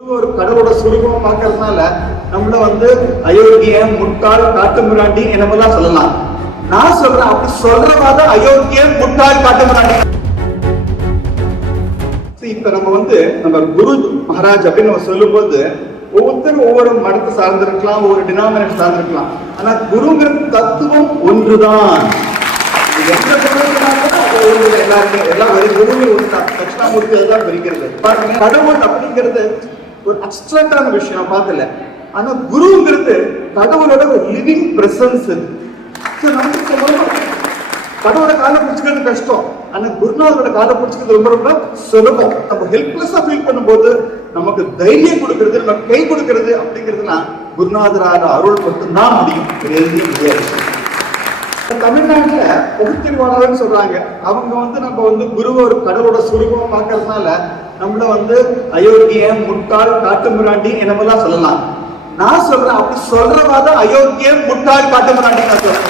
ஒரு கடவுளோட சுரூபமா பார்க்கறதுனால நம்மள அயோக்கியம், முட்டாள், காட்டு மிராண்டி என்னமெல்லாம் சொல்லலாம். நான் சொல்றேன், அப்படி சொல்றவாதான் அயோக்கியம், முட்டாள், காட்டு மிராண்டி. இப்ப நம்ம குரு மகாராஜ் அப்படின்னு நம்ம சொல்லும் போது ஒவ்வொருத்தரும் ஒவ்வொரு மடத்தை சார்ந்திருக்கலாம், ஒவ்வொரு டினாமினேஷன் சார்ந்திருக்கலாம். ஆனா குருங்கிற தத்துவம் ஒன்றுதான். கடவுள் அப்படிங்கிறது ஒரு அப்ஸ்ட்ராக்டான விஷயம் பார்க்கல. ஆனா குருங்கிறது கடவுளோட ஒரு லிவிங் பிரசன்ஸ். கடவுளோட காலை பிடிச்சுக்கிறது கஷ்டம், ஆனா குருநாதரோட காலை பிடிச்சுக்கிறது ரொம்ப ரொம்ப சுலபம். நம்ம ஹெல்ப்லெஸ்ஸா ஃபீல் பண்ணும்போது நமக்கு தைரியம் கொடுக்கறது, நமக்கு கை கொடுக்கறது அப்படிங்கிறதுனா குருநாதரான அருள் மட்டும்தான் முடியும், எழுதிய முடியாது. தமிழ்நாட்டுல பகுத்தறிவாளர்கள் சொல்றாங்க, அவங்க நம்ம குருவை ஒரு கடவுளோட சுரூபமா பார்க்கறதுனால நம்மள அயோக்கியம், முட்டாள், காட்டு மிராண்டி என்னமெல்லாம் சொல்லலாம். நான் சொல்றேன், அப்படி சொல்றவாதான் அயோக்கியம், முட்டாள், காட்டு மிராண்டி நான் சொல்றேன்.